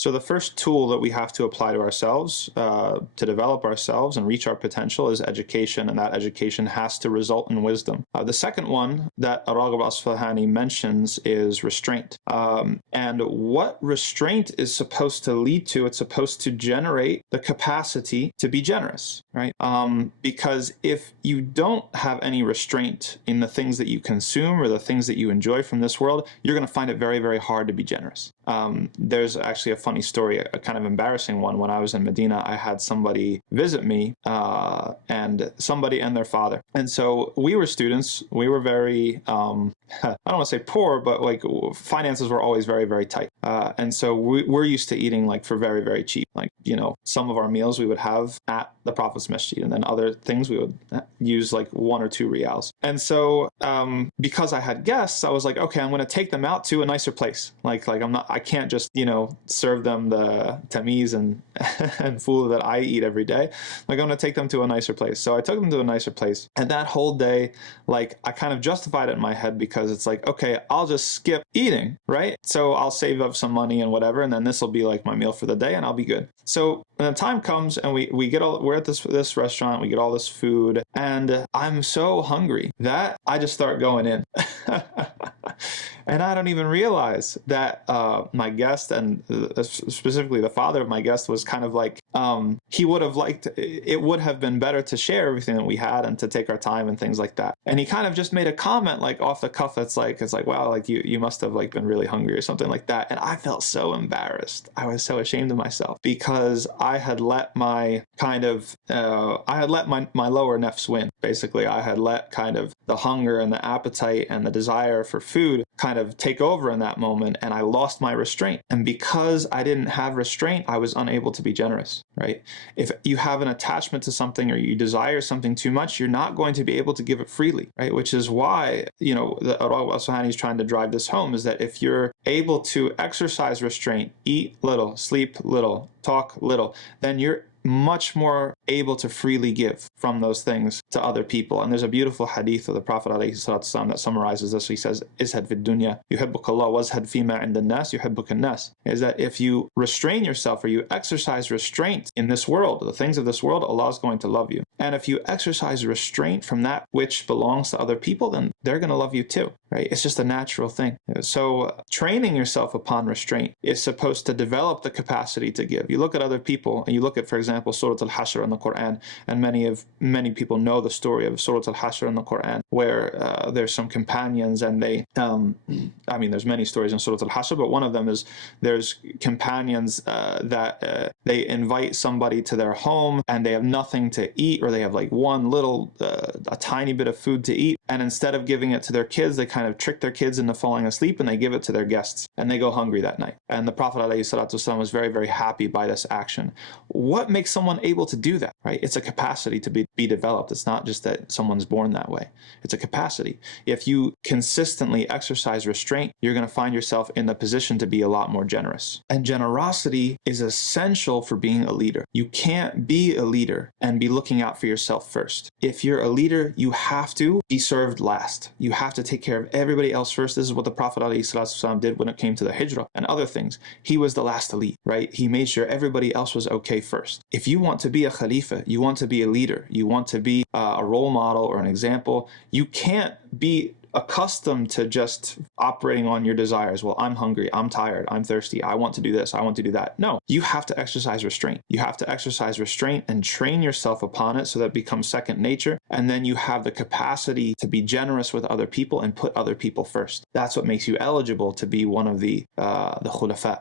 So the first tool that we have to apply to ourselves to develop ourselves and reach our potential is education, and that education has to result in wisdom. The second one that al-Raghib al-Isfahani mentions is restraint. And what restraint is supposed to lead to, it's supposed to generate the capacity to be generous, right? Because if you don't have any restraint in the things that you consume or the things that you enjoy from this world, you're going to find it very, very hard to be generous. There's actually a funny story, a kind of embarrassing one. When I was in Medina, I had somebody visit me, and somebody and their father. And so we were students. We were very, I don't want to say poor, but like finances were always very, very tight. And so we're used to eating like for very, very cheap. Like, you know, some of our meals we would have at the Prophet's Masjid, and then other things we would use like 1 or 2 riyals. And so because I had guests, I was like, okay, I'm going to take them out to a nicer place. I can't just, you know, serve them the tamiz and and food that I eat every day. Like, I'm going to take them to a nicer place. So I took them to a nicer place, and that whole day, like, I kind of justified it in my head because it's like, okay, I'll just skip eating, right? So I'll save up some money and whatever, and then this will be like my meal for the day, and I'll be good. So when the time comes and we're at this restaurant, we get all this food, and I'm so hungry that I just start going in. And I don't even realize that my guest, and specifically the father of my guest, was kind of like, he would have liked, it would have been better to share everything that we had and to take our time and things like that. And he kind of just made a comment like off the cuff. It's like, wow, like you must have like been really hungry or something like that. And I felt so embarrassed. I was so ashamed of myself because I had let my kind of, my lower nafs win. Basically, I had let kind of the hunger and the appetite and the desire for food kind of take over in that moment, and I lost my restraint. And because I didn't have restraint, I was unable to be generous, right? If you have an attachment to something or you desire something too much, you're not going to be able to give it freely, right? Which is why, you know, the al-Raghib al-Isfahani is trying to drive this home, is that if you're able to exercise restraint, eat little, sleep little, talk little, then you're much more able to freely give from those things to other people. And there's a beautiful hadith of the Prophet ﷺ that summarizes this. He says, "Izhad fi dunya yuhibbukallah wazhad fima inda nas yuhibbukan nas." Is that if you restrain yourself or you exercise restraint in this world, the things of this world, Allah is going to love you. And if you exercise restraint from that which belongs to other people, then they're going to love you too, right? It's just a natural thing. So training yourself upon restraint is supposed to develop the capacity to give. You look at other people, and you look at, for example, Surah Al-Hashr in the Quran, and many people know the story of Surah Al-Hashr in the Quran, where there's some companions, and they, there's many stories in Surah Al-Hashr, but one of them is there's companions that they invite somebody to their home, and they have nothing to eat, or they have like one little, a tiny bit of food to eat, and instead of giving it to their kids, they kind of trick their kids into falling asleep, and they give it to their guests, and they go hungry that night. And the Prophet ﷺ was very, very happy by this action. What makes someone able to do that, right? It's a capacity to be developed. It's not just that someone's born that way. It's a capacity. If you consistently exercise restraint, you're going to find yourself in the position to be a lot more generous. And generosity is essential for being a leader. You can't be a leader and be looking out for yourself first. If you're a leader, you have to be served last. You have to take care of everybody else first. This is what the Prophet ﷺ did when it came to the hijrah and other things. He was the last to lead, right? He made sure everybody else was okay first. If you want to be a khalifa, you want to be a leader, you want to be a role model or an example, you can't be accustomed to just operating on your desires. Well, I'm hungry, I'm tired, I'm thirsty, I want to do this, I want to do that. No, you have to exercise restraint. You have to exercise restraint and train yourself upon it so that it becomes second nature. And then you have the capacity to be generous with other people and put other people first. That's what makes you eligible to be one of the khulafa.